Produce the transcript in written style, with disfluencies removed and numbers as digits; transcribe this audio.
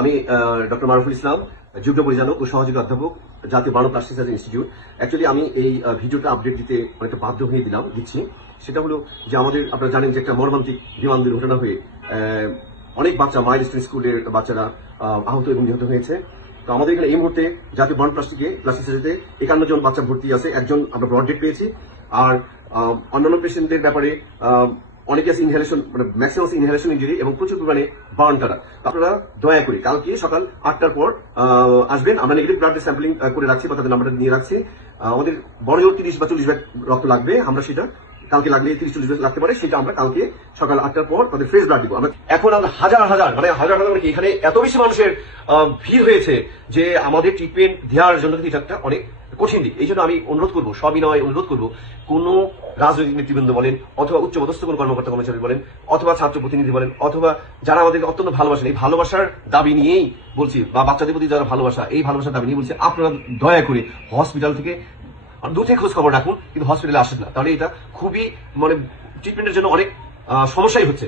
আমি ডক্টর মারুফুল ইসলাম, যুগ্ম পরিচালক ও সহযোগী অধ্যাপক, জাতীয় বার্নপ্লাস্টিক সার্জারি ইনস্টিটিউট। অ্যাকচুয়ালি আমি এই ভিডিওটা আপডেট দিতে অনেকটা বাধ্য হয়ে দিচ্ছি। সেটা হলো যে আমাদের, আপনারা জানেন যে একটা মর্মান্তিক বিমান দুর্ঘটনা হয়ে অনেক বাচ্চা, মাইলস্টোন স্কুলের বাচ্চারা আহত এবং নিহত হয়েছে। তো আমাদের এখানে এই মুহূর্তে জাতীয় প্লাস্টিক সার্জারিতে 51 জন বাচ্চা ভর্তি আছে। একজন আমরা ব্রড ডেট পেয়েছি। আর অন্যান্য পেশেন্টদের ব্যাপারে অনেকে আছে ইনহেলেশন, মানে ম্যাক্সিমাম ইনহেলেশন ইনজুরি এবং প্রচুর পরিমাণে বার্ন তারা। আপনারা দয়া করে কালকে সকাল 8টার পর আসবেন। আমরা নেগেটিভ ব্লাড স্যাম্পলিং করে রাখছি বা তাদের নাম্বারটা নিয়ে রাখছি। আমাদের বড় জোর 30 বা 40 ব্যাগ রক্ত লাগবে। আমরা সেটা কালকে লাগলে 30-40 ব্যাগ লাগতে পারে, সেটা আমরা কালকে সকাল 8টার পর তাদের ফ্রেশ ব্লাড দিব। আমরা এখন আমরা হাজার হাজার এখানে এত বেশি মানুষের ভিড় হয়েছে যে আমাদের ট্রিটমেন্ট দেওয়ার জন্য কিন্তু এটা একটা অনেক কঠিন দিক। এই জন্য আমি অনুরোধ করবো, সবিনয় অনুরোধ করবো, কোনো রাজনৈতিক নেতৃবৃন্দ বলেন, অথবা উচ্চপদস্থ কোনো কর্মকর্তা কর্মচারী বলেন, অথবা ছাত্র প্রতিনিধি বলেন, অথবা যারা আমাদেরকে অত্যন্ত ভালোবাসেন, এই ভালোবাসার দাবি নিয়েই বলছি, বা বাচ্চাদের প্রতি যারা ভালোবাসা, এই ভালোবাসার দাবি নিয়ে বলছি, আপনারা দয়া করে হসপিটাল থেকে দূর থেকে খোঁজ খবর রাখুন, কিন্তু হসপিটালে আসেন না। তাহলে এটা খুবই, মানে ট্রিটমেন্টের জন্য অনেক সমস্যাই হচ্ছে।